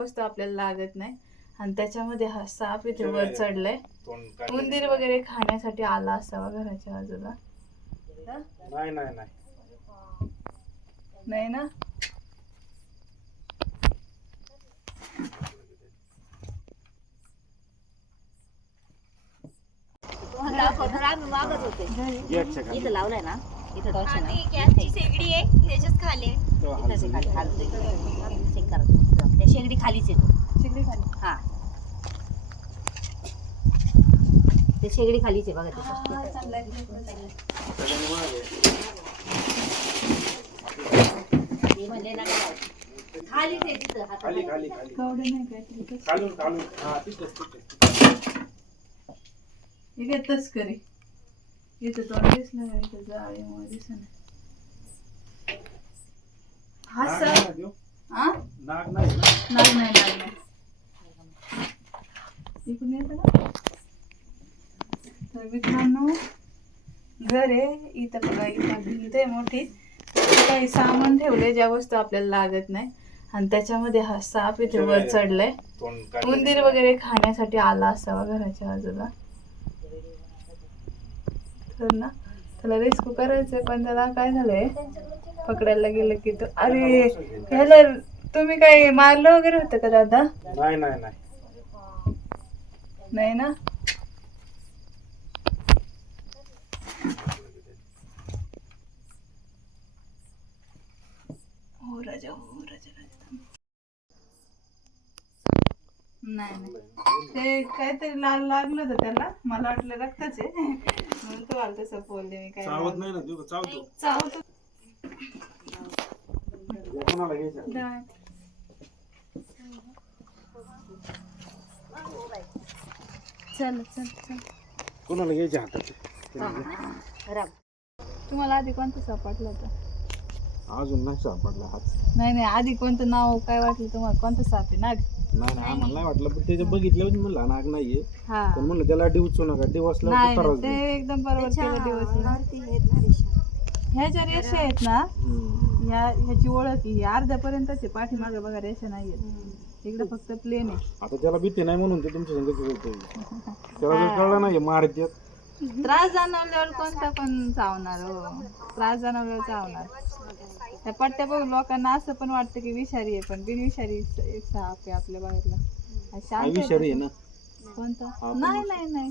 वस्तू आपल्याला लागत नाही. आणि त्याच्यामध्ये हा साप इथे वर चढलाय. उंदीर. वगैरे खाण्यासाठी आला असावा घराच्या बाजूला. नाही नाही नाही. नाही ना? इथं लावलाय ना? इथं गॅसची शेगडी आहे. त्याच्याच खाली इथं खाली चेक शेगडी खालीच येतो. शिकली खाली. हा. ते शेगडी खालीच आहे बघा. ते म्हणले ना खालीच आहे तिथं हातात. खाली खाली खाली. कवडे नाही काय तिथे खालून खालून. हा तिथेच तिथेच इथे तस्करी इथं तोंड दिसलं का इथं जाळीमुळे दिसत हा नाग सर नाही ना त्यो? हा नाग नाही ना? नाही नाही नाही. नाही इकडून येतं ना तर मित्रांनो घर आहे. इथं बघा इथं भिंत आहे मोठी. काही सामान ठेवले ज्या वस्तू आपल्याला लागत नाही. आणि त्याच्यामध्ये हा साप इथे वर चढलाय. उंदीर. वगैरे खाण्यासाठी आला असावा घराच्या बाजूला तर ना त्याला रेस्क्यू करायचंय पण त्याला काय झालंय? पकडायला गेलं की तो अरे ह्याला तुम्ही काय मारलं वगैरे होतं का दादा? नाही नाही नाही. नाही ना? हो राजा हो राजा राजा. नाही नाही. ते काहीतरी लाल लागलं होतं त्याला. मला वाटलं रक्तच आहे. म्हणून तो आला तसं बोलले मी काय चावत नाही ना चावतो. चावतो. कोणाला घ्यायचं. चल चल चल. कोणाला घ्यायचे हातात राम. तुम्हाला आधी कोणतं सापडलं होतं? अजून नाही सापडला हात. नाही नाही आधी कोणतं नाव काय वाटलं तुम्हाला? कोणतं साप आहे? नाग? नाही नाही आम्हाला नाही वाटलं पण त्याच्या बघितलं म्हणलं नाग नाहीये. हा. पण म्हणलं त्याला डिवचू नका डिवसला नाही त्रास नाही, ते एकदम बरोबर केलं दिवस ह्या ज्या रेषा आहेत ना हम्म. ह्या ह्याची ओळख ही अर्ध्यापर्यंतच पाठीमागे बघा रेषा नाही इकडे फक्त प्लेन आहे. आता त्याला भीती नाही म्हणून ते तुमच्या संगतीच होते त्याला जर कळलं नाही मारते त्रास जाणवल्यावर कोणता पण चावणार हो. त्रास जाणवल्यावर चावणार. त्या पट्ट्या बघ लोकांना असं पण वाटतं की विषारी आहे पण बिनविषारी साप आहे आपल्या बाहेरला. शांत विषारी आहे ना? कोणता? नाही नाही नाही.